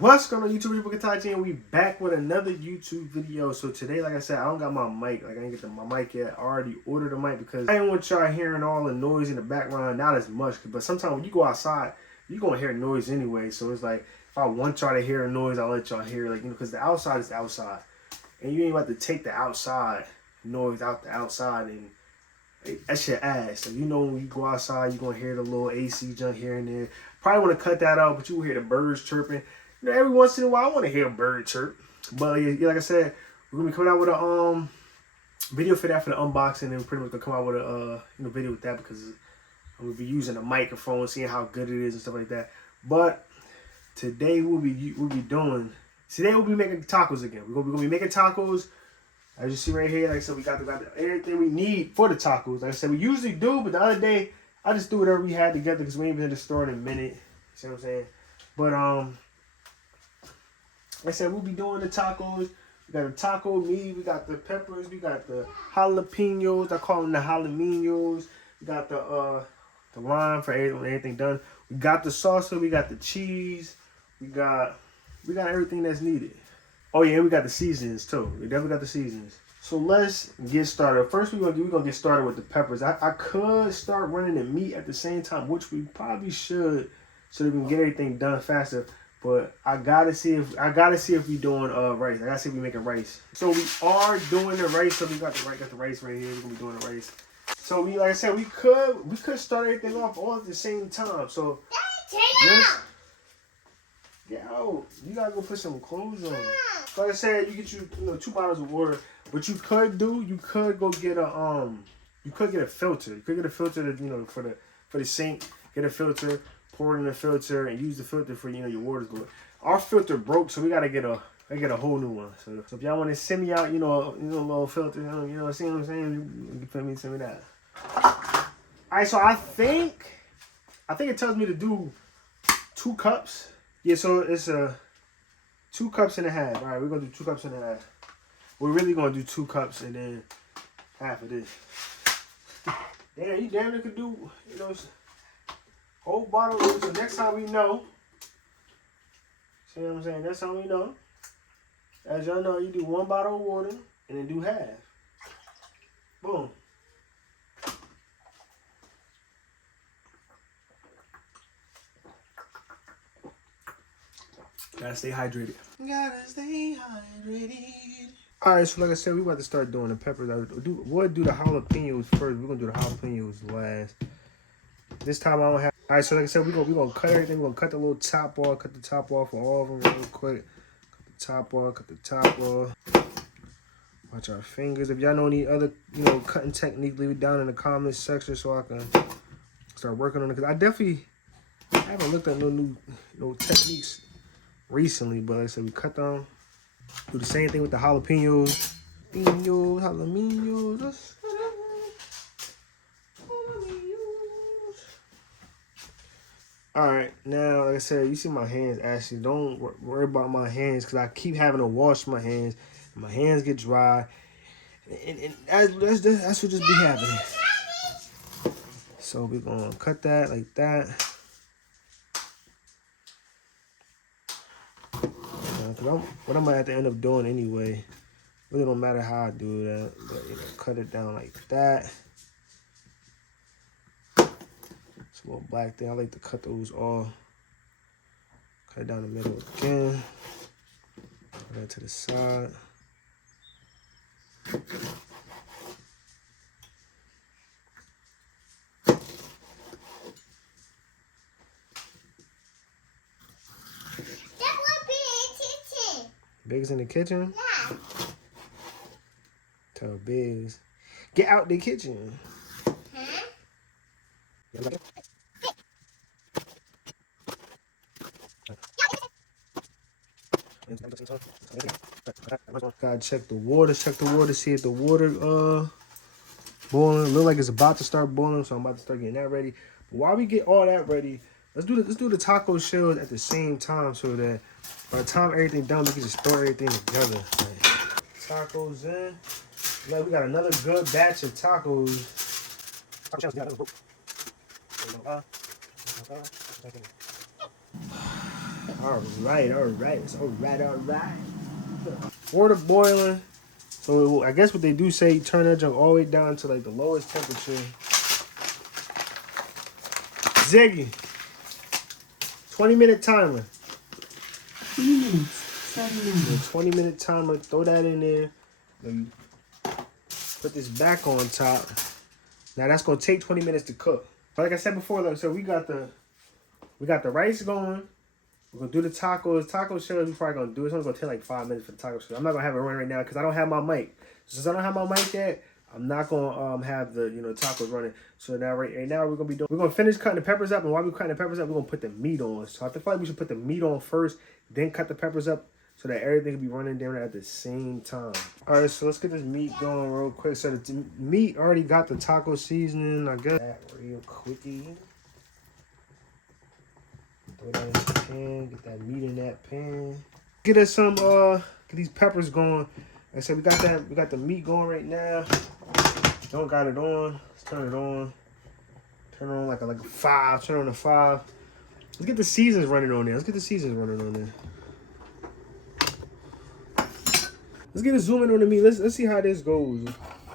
What's going on YouTube? It's Katxchi, and we back with another YouTube video. So today, like I said, I don't got my mic. Like I didn't get my mic yet. I already ordered a mic because I didn't want y'all hearing all the noise in the background. Not as much, but sometimes when you go outside, you're gonna hear noise anyway. So it's like if I want y'all to hear a noise, I'll let y'all hear. Like because the outside is the outside, and you ain't about to take the outside noise out the outside and that's your ass. So when you go outside, you're gonna hear the little AC junk here and there. Probably want to cut that out, but you will hear the birds chirping. Every once in a while, I want to hear a bird chirp. But yeah, like I said, we're gonna be coming out with a video for that for the unboxing, and pretty much gonna come out with a video with that because I'm gonna be using a microphone, seeing how good it is and stuff like that. But today we'll be making tacos again. We're gonna be making tacos. As you see right here, like I said, we got everything we need for the tacos. Like I said, we usually do, but the other day I just threw whatever we had together because we ain't been in the store in a minute. See what I'm saying? But like I said, we'll be doing the tacos. We got the taco meat, we got the peppers, we got the jalapenos. I call them the jalapenos. We got the lime for everything done. We got the salsa, we got the cheese, we got everything that's needed. Oh yeah, and we got the seasonings too. We definitely got the seasonings. So let's get started. First we're gonna get started with the peppers. I could start running the meat at the same time, which we probably should, so that we can get everything done faster. But I gotta see if we doing rice. I gotta see if we making rice. So we are doing the rice. So we got the rice right here. We're gonna be doing the rice. So like I said, we could start everything off all at the same time. So you gotta go put some clothes on. So like I said, you get 2 bottles of water. What you could do, you could go get a filter. You could get a filter to, for the sink. Get a filter, pour it in the filter, and use the filter for your water's good. Our filter broke, so we gotta get a whole new one. So if y'all want to send me out, a little filter, see what I'm saying? You feel me? Send me that. All right, so I think it tells me to do 2 cups. Yeah, so it's 2 cups and a half. All right, we're gonna do 2 cups and a half. We're really gonna do 2 cups and then half of this. Damn, you damn near could do, whole bottle. So next time we know. See what I'm saying? Next time we know. As y'all know, you do 1 bottle of water and then do half. Boom. Gotta stay hydrated. Gotta stay hydrated. Alright, so like I said, we about to start doing the peppers. We'll do the jalapenos first. We're gonna do the jalapenos last. This time I don't have. Alright, so like I said, we're gonna cut everything. We're gonna cut the little top off. Cut the top off for all of them real quick. Cut the top off. Cut the top off. Watch our fingers. If y'all know any other cutting technique, leave it down in the comments section so I can start working on it. Cause I haven't looked at no new techniques recently, but like I said, we cut them. Do the same thing with the jalapenos. Jalapenos. Alright, now like I said, you see my hands. Actually, don't worry about my hands because I keep having to wash my hands. My hands get dry, and that's what just be happening. So we're gonna cut that like that. What I'm gonna have to end up doing anyway, really don't matter how I do that, but cut it down like that. It's a little black thing. I like to cut those off. Cut it down the middle again. Put that to the side. Biggs in the kitchen? Yeah. Tell Biggs, get out the kitchen. Huh? Gotta check the water. Check the water. See if the water boiling. Look like it's about to start boiling, so I'm about to start getting that ready. But while we get all that ready, let's do the taco shells at the same time so that by the time everything done, we can just throw everything together. Like, tacos in. Like we got another good batch of tacos. All right. It's all right. Water boiling. So I guess what they do say, turn that junk all the way down to like the lowest temperature. Ziggy. 20-minute timer. 20 minutes. 7 minutes. 20-minute timer. Throw that in there. Then put this back on top. Now that's gonna take 20 minutes to cook. But like I said before, like, so we got the rice going. We're gonna do the tacos. Taco shells, we're probably gonna do it. It's only gonna take like 5 minutes for the taco shells. I'm not gonna have it run right now because I don't have my mic. Since I don't have my mic yet, I'm not gonna have the tacos running. So now right now we're gonna finish cutting the peppers up, and while we're cutting the peppers up, we're gonna put the meat on. So I feel like we should put the meat on first, then cut the peppers up so that everything can be running down at the same time. Alright, so let's get this meat going real quick. So the meat already got the taco seasoning, I guess. That real quickie. Throw that in the pan, get that meat in that pan. Get us some get these peppers going. Like I said, we got the meat going right now. Don't got it on. Let's turn it on. Turn it on like a 5. Turn it on a 5. Let's get the seasons running on there. Let's get a zoom in on the meat. Let's see how this goes.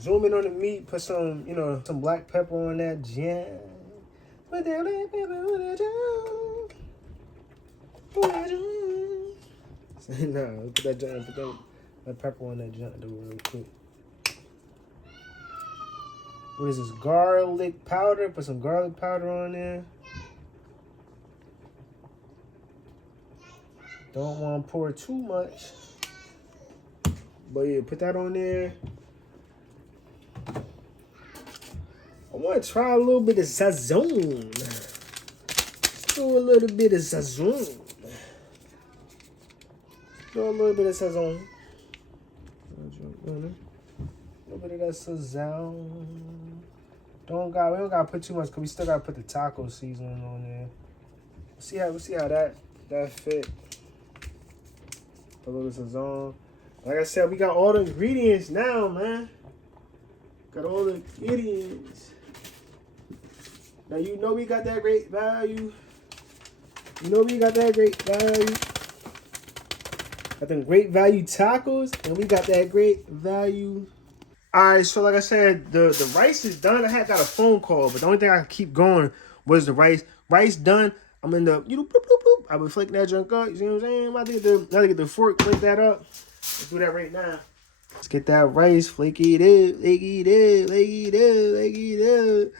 Zoom in on the meat. Put some some black pepper on that jam. Put that black pepper on that jam. Nah, put that pepper on that junk real quick. What is this? Garlic powder. Put some garlic powder on there. Don't want to pour too much. But yeah, put that on there. I want to try a little bit of sazon. Do a little bit of sazon. Do a little bit of sazon. A little bit of that sazon. We don't gotta put too much because we still gotta put the taco seasoning on there. We'll see how that fit. Put a little sazon. Like I said, we got all the ingredients now, man. Got all the ingredients. Now you know we got that great value. Got them great value tacos, and we got that great value. Alright, so like I said, the rice is done. I had got a phone call, but the only thing I could keep going was the rice. Rice done. I'm in the, bloop, bloop, bloop. I've been flicking that junk up. You see what I'm saying? I'm about to get the fork, flick that up. Let's do that right now. Let's get that rice, flick it up.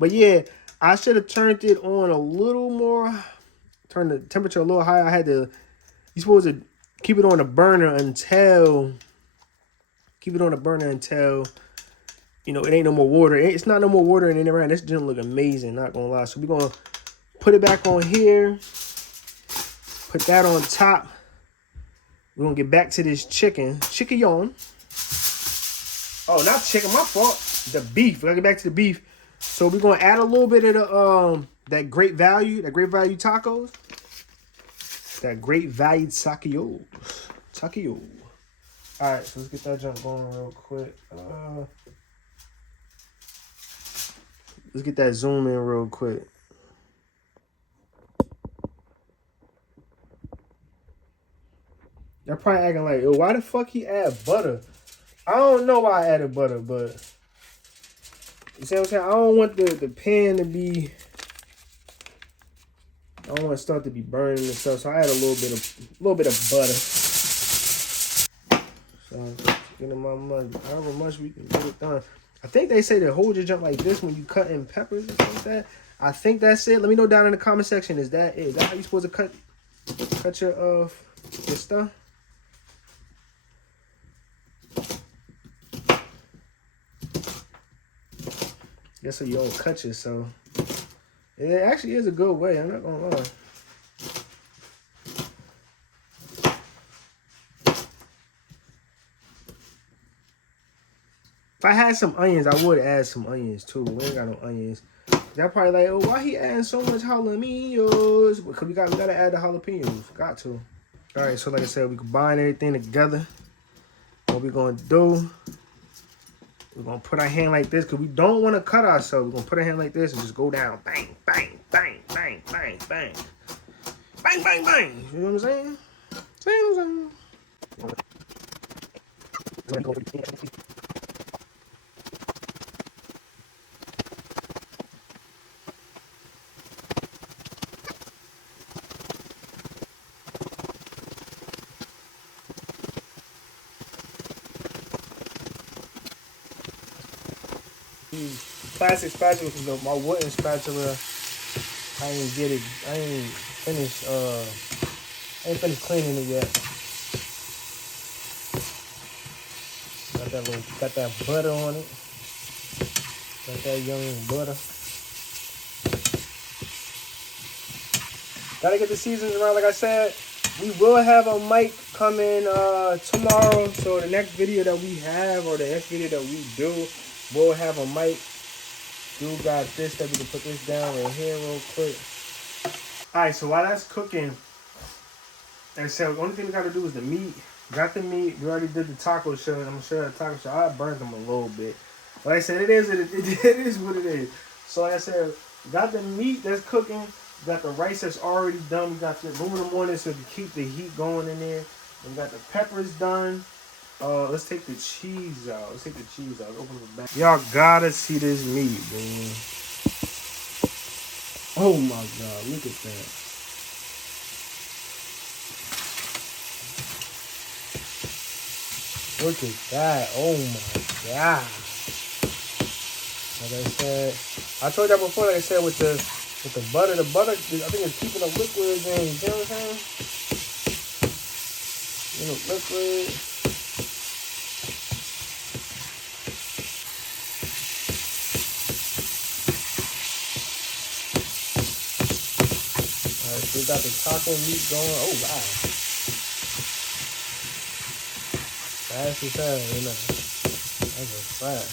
But yeah, I should have turned it on a little more. Turn the temperature a little higher. You're supposed to keep it on the burner until, it ain't no more water. It's not no more water in it around. This didn't look amazing, not gonna lie. So we're gonna put it back on here. Put that on top. We're gonna get back to this chicken. Chicken. Oh, not chicken, my fault. The beef. We're gonna get back to the beef. So we're gonna add a little bit of the that great value tacos. That great value taco. Alright, so let's get that junk going real quick. Let's get that zoom in real quick. They're probably acting like, yo, why the fuck he add butter? I don't know why I added butter, but you see what I'm saying? I don't want the pan to be, I don't want stuff to be burning and stuff, so I add a little bit of butter. So getting my money, however much we can get it done. I think they say to hold your junk like this when you cut in peppers and stuff like that. I think that's it. Let me know down in the comment section. Is that it? Is that how you supposed to cut your stuff? Guess so you don't cut yourself. It actually is a good way. I'm not gonna lie. If I had some onions, I would add some onions too. We ain't got no onions. Y'all probably like, oh, why he adding so much jalapenos? Because we gotta add the jalapenos. Got to. All right, so like I said, we combine everything together. What we gonna do? We're gonna put our hand like this because we don't want to cut ourselves. We're gonna put our hand like this and just go down. Bang, bang, bang, bang, bang, bang. Bang, bang, bang. You know what I'm saying? Plastic spatula, because my wooden spatula, I ain't get it. I ain't finished. I ain't finished cleaning it yet. Got that butter on it. Got that young butter. Gotta get the seasons around. Like I said, we will have a mic coming tomorrow. So the next video that we have, or the next video that we do, we'll have a mic. You got this, that we can put this down right here real quick. Alright, so while that's cooking, like I said, the only thing we gotta do is the meat. Got the meat. We already did the taco shell. I'm gonna show you the taco shell. I burned them a little bit. But like I said, it is what it is. So like I said, got the meat that's cooking. Got the rice that's already done. We got the aluminum on it so to keep the heat going in there. We got the peppers done. Let's take the cheese out. Let's open the back. Y'all gotta see this meat, man. Oh my God, look at that. Look at that. Oh my God. Like I said, I told y'all before, like I said, with the butter, I think it's keeping the liquids in, you know what I'm saying? You know, liquid. Alright, so we got the taco meat going. Oh wow. Fast as hell, you know. That's a fast.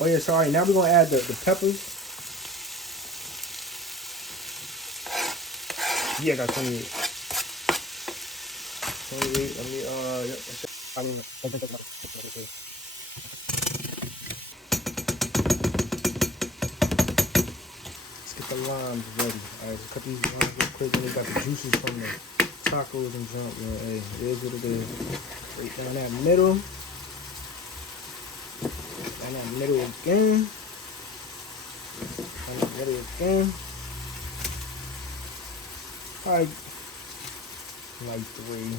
Oh yeah, sorry. Now we're gonna add the peppers. Yeah, I got 28. 28. Let me yep. I mean, let's get the limes ready. Alright, just cut these limes real quick. Then we got the juices from the tacos and junk. Man, hey, it is what it is. Right down that middle. Down that middle again. Down that middle again. Alright. Like 3.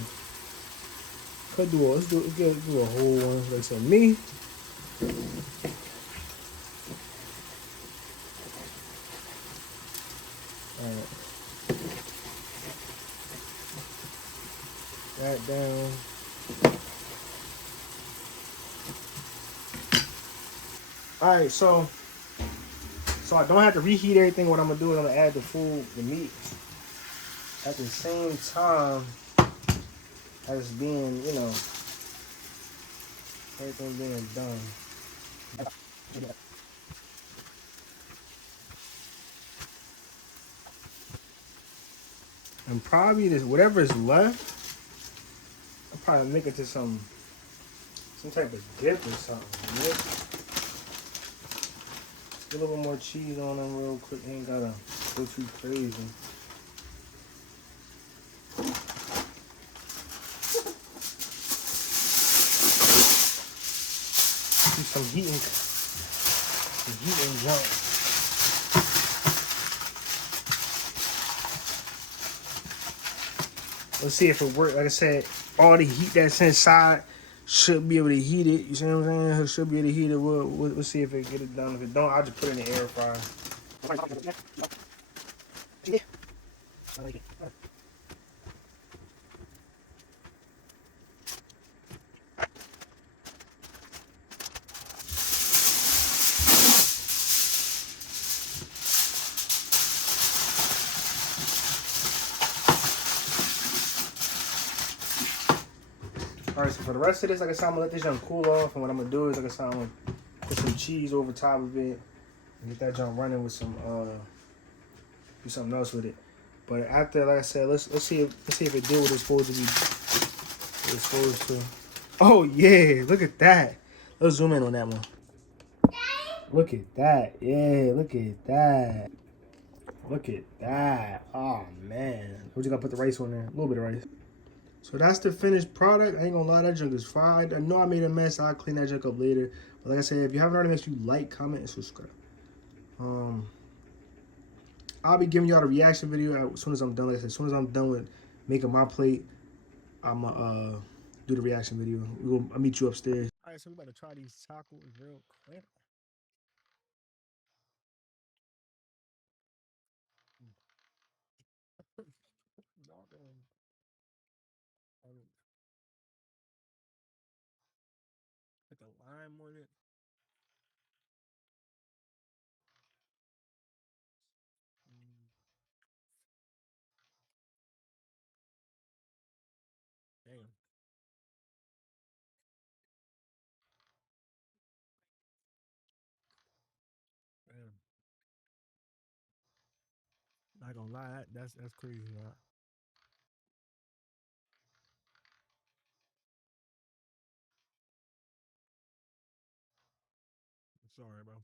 Could do let's do a whole one. Like so me. Alright. That down. Alright, so I don't have to reheat everything. What I'm gonna do is I'm gonna add the meat at the same time as being, you know, everything being done. And probably this whatever is left, I'll probably make it to some type of dip or something. You know? Get a little more cheese on them real quick. Ain't gotta go too crazy. Do some heat and jump. Let's see if it works. Like I said, all the heat that's inside should be able to heat it. You see what I'm saying? It should be able to heat it. We'll see if it get it done. If it don't, I'll just put it in the air fryer. Alright, so for the rest of this, like I said, I'm gonna let this junk cool off, and what I'm gonna do is, like I said, I'm gonna put some cheese over top of it and get that junk running with some do something else with it. But after, like I said, let's see if it did what it's supposed to be. What it's supposed to. Oh yeah, look at that. Let's zoom in on that one. Look at that. Yeah, look at that. Look at that. Oh man. We just gotta put the rice on there. A little bit of rice. So that's the finished product. I ain't gonna lie, that junk is fire. I know I made a mess. I'll clean that junk up later. But like I said, if you haven't already, make sure you like, comment, and subscribe. I'll be giving y'all the reaction video as soon as I'm done. Like I said, as soon as I'm done with making my plate, I'ma do the reaction video. I'll meet you upstairs. All right, so we about to try these tacos real quick. Put the lime on it. Damn. Damn. Not gonna lie, that's crazy, man. Sorry, bro.